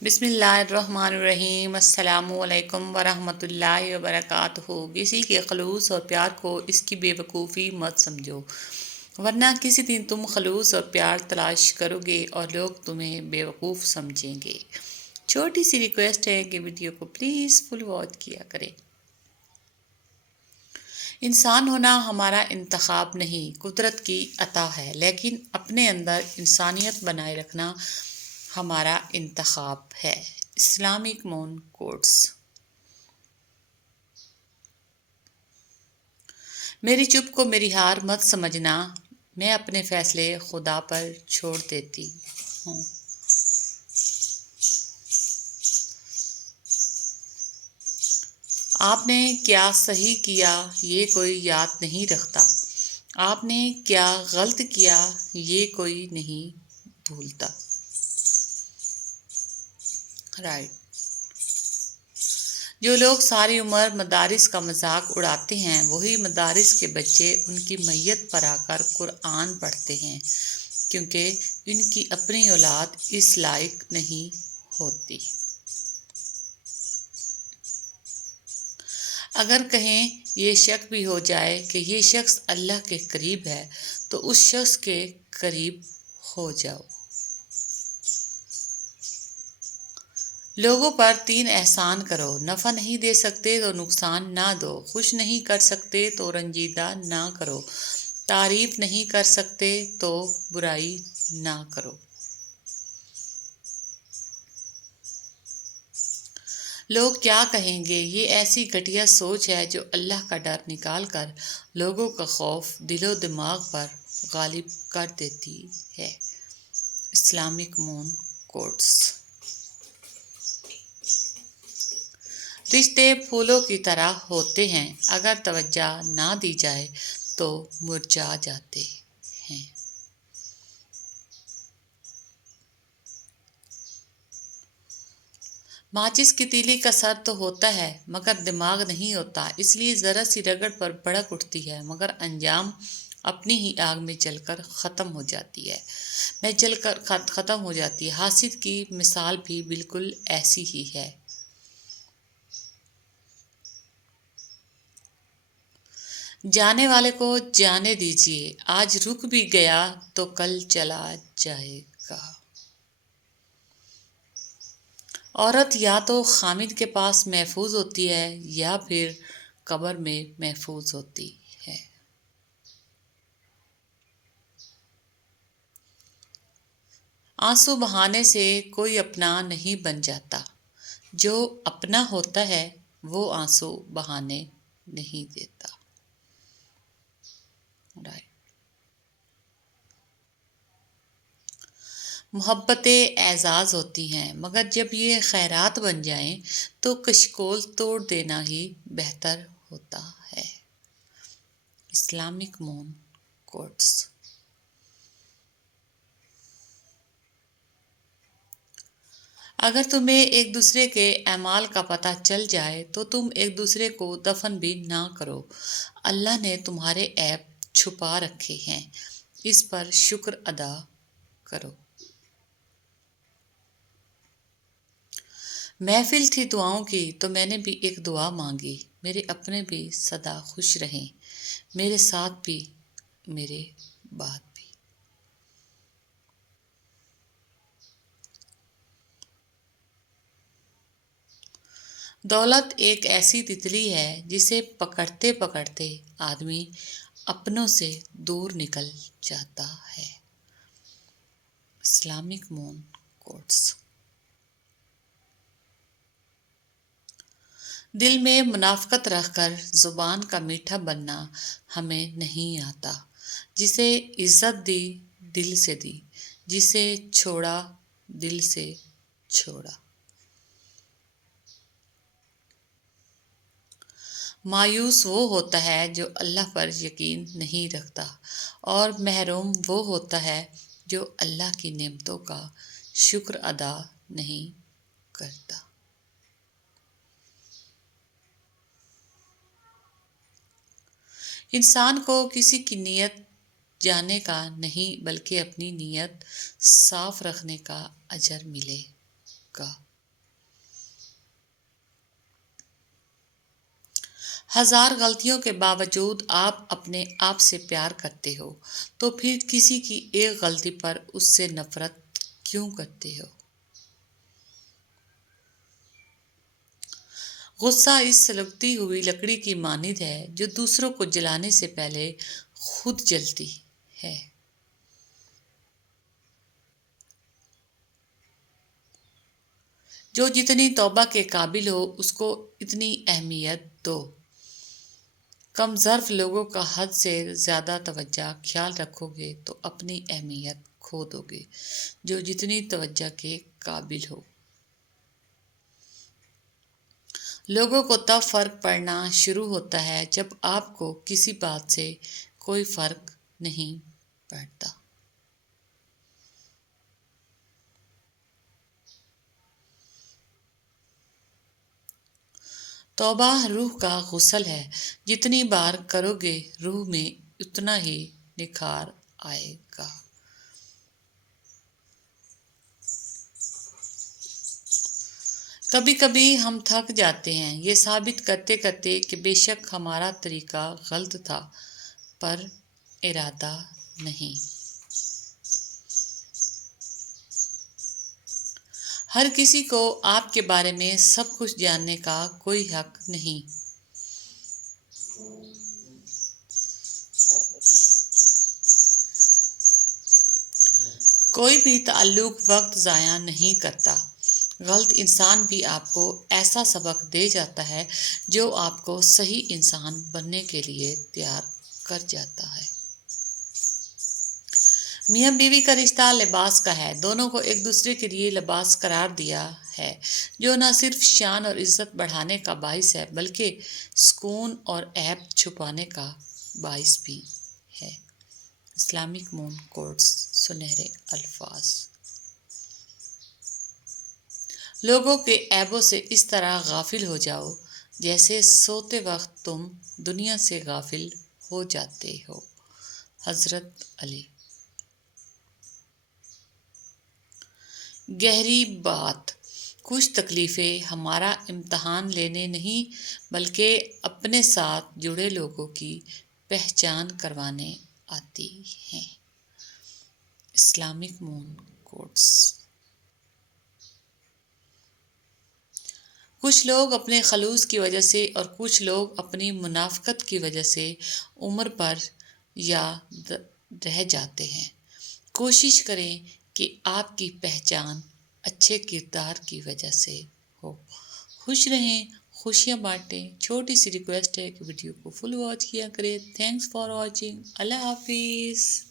بسم اللہ الرحمن الرحیم۔ السلام علیکم ورحمۃ اللہ وبرکاتہ۔ کسی کے خلوص اور پیار کو اس کی بے وقوفی مت سمجھو، ورنہ کسی دن تم خلوص اور پیار تلاش کرو گے اور لوگ تمہیں بے وقوف سمجھیں گے۔ چھوٹی سی ریکویسٹ ہے کہ ویڈیو کو پلیز فل واچ کیا کریں۔ انسان ہونا ہمارا انتخاب نہیں، قدرت کی عطا ہے، لیکن اپنے اندر انسانیت بنائے رکھنا ہمارا انتخاب ہے۔ اسلامک مون کوٹس۔ میری چپ کو میری ہار مت سمجھنا، میں اپنے فیصلے خدا پر چھوڑ دیتی ہوں۔ آپ نے کیا صحیح کیا یہ کوئی یاد نہیں رکھتا، آپ نے کیا غلط کیا یہ کوئی نہیں بھولتا۔ رائٹ۔ جو لوگ ساری عمر مدارس کا مذاق اڑاتے ہیں، وہی مدارس کے بچے ان کی میت پر آ کر قرآن پڑھتے ہیں، کیونکہ ان کی اپنی اولاد اس لائق نہیں ہوتی۔ اگر کہیں یہ شک بھی ہو جائے کہ یہ شخص اللہ کے قریب ہے، تو اس شخص کے قریب ہو جاؤ۔ لوگوں پر 3 احسان کرو۔ نفع نہیں دے سکتے تو نقصان نہ دو، خوش نہیں کر سکتے تو رنجیدہ نہ کرو، تعریف نہیں کر سکتے تو برائی نہ کرو۔ لوگ کیا کہیں گے، یہ ایسی گھٹیا سوچ ہے جو اللہ کا ڈر نکال کر لوگوں کا خوف دل و دماغ پر غالب کر دیتی ہے۔ اسلامک مون کوٹس۔ رشتے پھولوں کی طرح ہوتے ہیں، اگر توجہ نہ دی جائے تو مرجھا جاتے ہیں۔ ماچس کی تیلی کا سر تو ہوتا ہے مگر دماغ نہیں ہوتا، اس لیے ذرا سی رگڑ پر بھڑک اٹھتی ہے مگر انجام اپنی ہی آگ میں جل کر ختم ہو جاتی ہے۔ حاسد کی مثال بھی بالکل ایسی ہی ہے۔ جانے والے کو جانے دیجیے، آج رک بھی گیا تو کل چلا جائے گا۔ عورت یا تو خامد کے پاس محفوظ ہوتی ہے یا پھر قبر میں محفوظ ہوتی ہے۔ آنسو بہانے سے کوئی اپنا نہیں بن جاتا، جو اپنا ہوتا ہے وہ آنسو بہانے نہیں دیتا۔ محبتیں اعزاز ہوتی ہیں، مگر جب یہ خیرات بن جائیں تو کشکول توڑ دینا ہی بہتر ہوتا ہے۔ اسلامک مون کوٹس۔ اگر تمہیں ایک دوسرے کے اعمال کا پتہ چل جائے تو تم ایک دوسرے کو دفن بھی نہ کرو۔ اللہ نے تمہارے عیب چھپا رکھے ہیں، اس پر شکر ادا کرو۔ محفل تھی دعاؤں کی تو میں نے بھی ایک دعا مانگی، میرے اپنے بھی سدا خوش رہیں، میرے ساتھ بھی میرے بعد بھی۔ دولت ایک ایسی تتلی ہے جسے پکڑتے پکڑتے آدمی اپنوں سے دور نکل جاتا ہے۔ اسلامک مون کوٹس۔ دل میں منافقت رکھ کر زبان کا میٹھا بننا ہمیں نہیں آتا۔ جسے عزت دی دل سے دی، جسے چھوڑا دل سے چھوڑا۔ مایوس وہ ہوتا ہے جو اللہ پر یقین نہیں رکھتا، اور محروم وہ ہوتا ہے جو اللہ کی نعمتوں کا شکر ادا نہیں کرتا۔ انسان کو کسی کی نیت جاننے کا نہیں بلکہ اپنی نیت صاف رکھنے کا اجر ملے گا۔ ہزار غلطیوں کے باوجود آپ اپنے آپ سے پیار کرتے ہو تو پھر کسی کی ایک غلطی پر اس سے نفرت کیوں کرتے ہو؟ غصہ اس سلگتی ہوئی لکڑی کی مانند ہے جو دوسروں کو جلانے سے پہلے خود جلتی ہے۔ جو جتنی توبہ کے قابل ہو اس کو اتنی اہمیت دو۔ کم ظرف لوگوں کا حد سے زیادہ توجہ خیال رکھو گے تو اپنی اہمیت کھو دو گے۔ جو جتنی توجہ کے قابل ہو۔ لوگوں کو تب فرق پڑنا شروع ہوتا ہے جب آپ کو کسی بات سے کوئی فرق نہیں پڑتا۔ توبہ روح کا غسل ہے، جتنی بار کرو گے روح میں اتنا ہی نکھار آئے گا۔ کبھی کبھی ہم تھک جاتے ہیں یہ ثابت کرتے کرتے کہ بے شک ہمارا طریقہ غلط تھا، پر ارادہ نہیں۔ ہر کسی کو آپ کے بارے میں سب کچھ جاننے کا کوئی حق نہیں۔ کوئی بھی تعلق وقت ضائع نہیں کرتا۔ غلط انسان بھی آپ کو ایسا سبق دے جاتا ہے جو آپ کو صحیح انسان بننے کے لیے تیار کر جاتا ہے۔ میاں بیوی کا رشتہ لباس کا ہے، دونوں کو ایک دوسرے کے لیے لباس قرار دیا ہے جو نہ صرف شان اور عزت بڑھانے کا باعث ہے بلکہ سکون اور عیب چھپانے کا باعث بھی ہے۔ اسلامک مون کوٹس، سنہرے الفاظ۔ لوگوں کے عیبوں سے اس طرح غافل ہو جاؤ جیسے سوتے وقت تم دنیا سے غافل ہو جاتے ہو۔ حضرت علی۔ گہری بات۔ کچھ تکلیفیں ہمارا امتحان لینے نہیں بلکہ اپنے ساتھ جڑے لوگوں کی پہچان کروانے آتی ہیں۔ اسلامک مون کوٹس۔ کچھ لوگ اپنے خلوص کی وجہ سے اور کچھ لوگ اپنی منافقت کی وجہ سے عمر پر یاد رہ جاتے ہیں۔ کوشش کریں کہ آپ کی پہچان اچھے کردار کی وجہ سے ہو۔ خوش رہیں، خوشیاں بانٹیں۔ چھوٹی سی ریکویسٹ ہے کہ ویڈیو کو فل واچ کیا کریں۔ Thanks for watching. اللہ حافظ۔